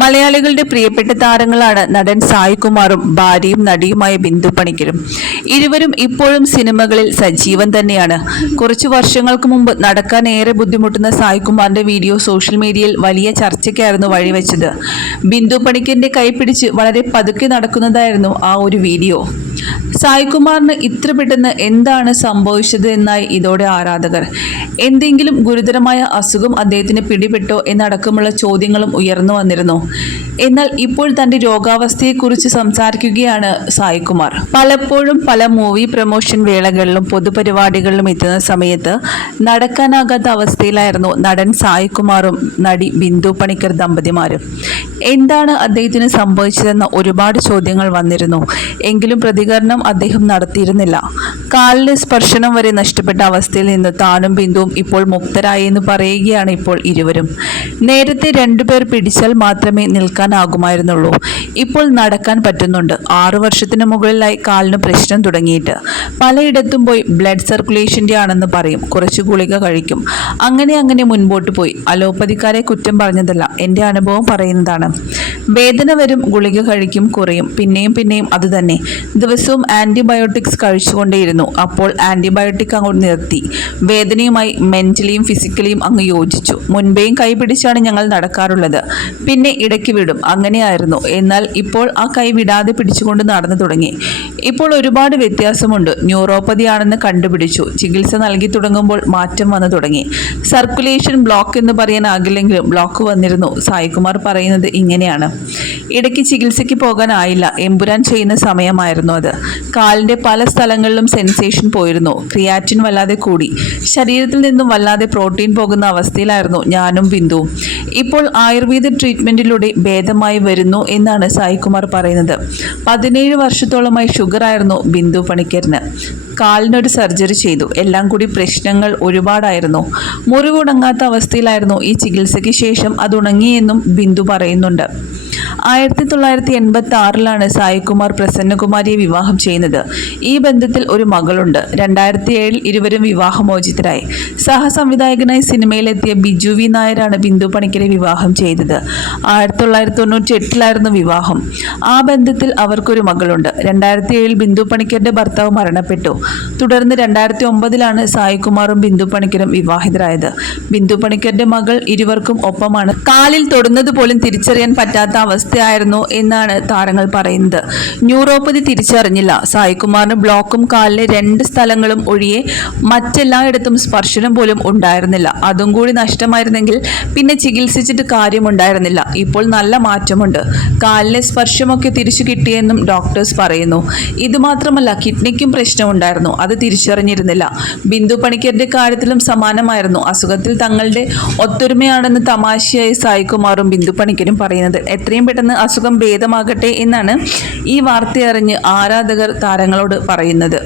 മലയാളികളുടെ പ്രിയപ്പെട്ട താരങ്ങളാണ് നടൻ സായികുമാറും ഭാര്യയും നടിയുമായ ബിന്ദു പണിക്കരും. ഇരുവരും ഇപ്പോഴും സിനിമകളിൽ സജീവൻ തന്നെയാണ്. കുറച്ചു വർഷങ്ങൾക്ക് മുമ്പ് നടക്കാൻ ഏറെ ബുദ്ധിമുട്ടുന്ന സായികുമാറിന്റെ വീഡിയോ സോഷ്യൽ മീഡിയയിൽ വലിയ ചർച്ചയ്ക്കായിരുന്നു വഴിവെച്ചത്. ബിന്ദു പണിക്കറിന്റെ കൈപിടിച്ച് വളരെ പതുക്കെ നടക്കുന്നതായിരുന്നു ആ ഒരു വീഡിയോ. സായികുമാറിന് ഇത്ര പെട്ടെന്ന് എന്താണ് സംഭവിച്ചത് എന്നായി ഇതോടെ ആരാധകർ. എന്തെങ്കിലും ഗുരുതരമായ അസുഖം അദ്ദേഹത്തിന് പിടിപെട്ടോ എന്നടക്കമുള്ള ചോദ്യങ്ങളും ഉയർന്നു വന്നിരുന്നു. എന്നാൽ ഇപ്പോൾ തന്റെ രോഗാവസ്ഥയെക്കുറിച്ച് സംസാരിക്കുകയാണ് സായികുമാർ. പലപ്പോഴും പല മൂവി പ്രൊമോഷൻ വേളകളിലും പൊതുപരിപാടികളിലും എത്തുന്ന സമയത്ത് നടക്കാനാകാത്ത അവസ്ഥയിലായിരുന്നു നടൻ സായികുമാറും നടി ബിന്ദു പണിക്കർ ദമ്പതിമാരും. എന്താണ് അദ്ദേഹത്തിന് സംഭവിച്ചതെന്ന ഒരുപാട് ചോദ്യങ്ങൾ വന്നിരുന്നു. എങ്കിലും പ്രതികരണം അദ്ദേഹം നടത്തിയിരുന്നില്ല. കാലിന് സ്പർശനം വരെ നഷ്ടപ്പെട്ട അവസ്ഥയിൽ നിന്ന് താനും ബിന്ദുവും ഇപ്പോൾ മുക്തരായി എന്ന് പറയുകയാണ് ഇപ്പോൾ ഇരുവരും. നേരത്തെ രണ്ടുപേർ പിടിച്ചാൽ മാത്രമേ നിൽക്കാനാകുമായിരുന്നുള്ളൂ. ഇപ്പോൾ നടക്കാൻ പറ്റുന്നുണ്ട്. ആറു വർഷത്തിന് മുകളിലായി കാലിന് പ്രശ്നം തുടങ്ങിയിട്ട്. പലയിടത്തും പോയി ബ്ലഡ് സർക്കുലേഷന്റെ ആണെന്ന് പറയും. കുറച്ച് ഗുളിക കഴിക്കും. അങ്ങനെ അങ്ങനെ മുൻപോട്ട് പോയി. അലോപ്പതിക്കാരെ കുറ്റം പറഞ്ഞതല്ല. എന്റെ അനുഭവം പറയുന്നതാണ്. വേദന വരും ഗുളിക കഴിക്കും കുറയും. പിന്നെയും പിന്നെയും അത് തന്നെ. ദിവസവും ആന്റിബയോട്ടിക്സ് കഴിച്ചുകൊണ്ടേയിരുന്നു. അപ്പോൾ ആന്റിബയോട്ടിക് അങ്ങോട്ട് നിർത്തി. വേദനയുമായി മെന്റലിയും ഫിസിക്കലിയും അങ്ങ് യോജിച്ചു. മുൻപേയും കൈപിടിച്ചാണ് ഞങ്ങൾ നടക്കാറുള്ളത്. പിന്നെ ഇടയ്ക്ക് വിടും. അങ്ങനെയായിരുന്നു. എന്നാൽ ഇപ്പോൾ ആ കൈ വിടാതെ പിടിച്ചുകൊണ്ട് നടന്നു തുടങ്ങി. ഇപ്പോൾ ഒരുപാട് വ്യത്യാസമുണ്ട്. ന്യൂറോപ്പതി ആണെന്ന് കണ്ടുപിടിച്ചു. ചികിത്സ നൽകി തുടങ്ങുമ്പോൾ മാറ്റം വന്നു തുടങ്ങി. സർക്കുലേഷൻ ബ്ലോക്ക് എന്ന് പറയാനാകില്ലെങ്കിലും ബ്ലോക്ക് വന്നിരുന്നു. സായികുമാർ പറയുന്നത് ഇങ്ങനെയാണ്. ഇടയ്ക്ക് ചികിത്സയ്ക്ക് പോകാനായില്ല. എമ്പുരാൻ ചെയ്യുന്ന സമയമായിരുന്നു അത്. കാലിന്റെ പല സ്ഥലങ്ങളിലും സെൻസേഷൻ പോയിരുന്നു. ക്രിയാറ്റിൻ വല്ലാതെ കൂടി. ശരീരത്തിൽ നിന്നും വല്ലാതെ പ്രോട്ടീൻ പോകുന്ന അവസ്ഥയിലായിരുന്നു ഞാനും ബിന്ദുവും. ഇപ്പോൾ ആയുർവേദ ട്രീറ്റ്മെന്റിലൂടെ ഭേദമായി വരുന്നു എന്നാണ് സായികുമാർ പറയുന്നത്. പതിനേഴ് വർഷത്തോളമായി ഷുഗറായിരുന്നു ബിന്ദു പണിക്കറിന് കാലിനൊരു സർജറി ചെയ്തു. എല്ലാം കൂടി പ്രശ്നങ്ങൾ ഒരുപാടായിരുന്നു. മുറിവുണങ്ങാത്ത അവസ്ഥയിലായിരുന്നു ഈ ചികിത്സയ്ക്ക് ശേഷം അത് ഉണങ്ങിയെന്നും ബിന്ദു പറയുന്നുണ്ട്. ആയിരത്തി തൊള്ളായിരത്തി എൺപത്തി ആറിലാണ് സായികുമാർ പ്രസന്നകുമാരിയെ വിവാഹം ചെയ്യുന്നത്. ഈ ബന്ധത്തിൽ ഒരു മകളുണ്ട്. രണ്ടായിരത്തി ഏഴിൽ ഇരുവരും വിവാഹമോചിതരായി. സഹസംവിധായകനായി സിനിമയിലെത്തിയ ബിജു വി നായരാണ് ബിന്ദു പണിക്കരെ വിവാഹം ചെയ്തത്. ആയിരത്തി തൊള്ളായിരത്തി തൊണ്ണൂറ്റി എട്ടിലായിരുന്നു വിവാഹം. ആ ബന്ധത്തിൽ അവർക്കൊരു മകളുണ്ട്. രണ്ടായിരത്തി ഏഴിൽ ബിന്ദു പണിക്കരുടെ ഭർത്താവ് മരണപ്പെട്ടു. തുടർന്ന് രണ്ടായിരത്തി ഒമ്പതിലാണ് സായികുമാറും ബിന്ദു പണിക്കരും വിവാഹിതരായത്. ബിന്ദു പണിക്കരുടെ മകൾ ഇരുവർക്കും ഒപ്പമാണ്. കാലിൽ തൊടുന്നത് പോലും തിരിച്ചറിയാൻ പറ്റാത്ത അവസ്ഥയായിരുന്നു എന്നാണ് താരങ്ങൾ പറയുന്നത്. ന്യൂറോപ്പതി തിരിച്ചറിഞ്ഞില്ല. സായികുമാറിന് ബ്ലോക്കും കാലിലെ രണ്ട് സ്ഥലങ്ങളും ഒഴിയെ മറ്റെല്ലായിടത്തും സ്പർശനം പോലും ഉണ്ടായിരുന്നില്ല. അതും കൂടി നഷ്ടമായിരുന്നെങ്കിൽ പിന്നെ ചികിത്സിച്ചിട്ട് കാര്യമുണ്ടായിരുന്നില്ല. ഇപ്പോൾ നല്ല മാറ്റമുണ്ട്. കാലിലെ സ്പർശമൊക്കെ തിരിച്ചു കിട്ടിയെന്നും ഡോക്ടേഴ്സ് പറയുന്നു. ഇതുമാത്രമല്ല കിഡ്നിക്കും പ്രശ്നമുണ്ടായിരുന്നു. അത് തിരിച്ചറിഞ്ഞിരുന്നില്ല. ബിന്ദു പണിക്കരുടെ കാര്യത്തിലും സമാനമായിരുന്നു. അസുഖത്തിൽ തങ്ങളുടെ ഒത്തൊരുമയാണെന്ന് തമാശയായി സായികുമാറും ബിന്ദു പണിക്കരും പറയുന്നത്. എത്രയും പെട്ടെന്ന് അസുഖം ഭേദമാകട്ടെ എന്നാണ് ഈ വാർത്തയറിഞ്ഞ് ആരാധകർ താരങ്ങളോട് പറയുന്നത്.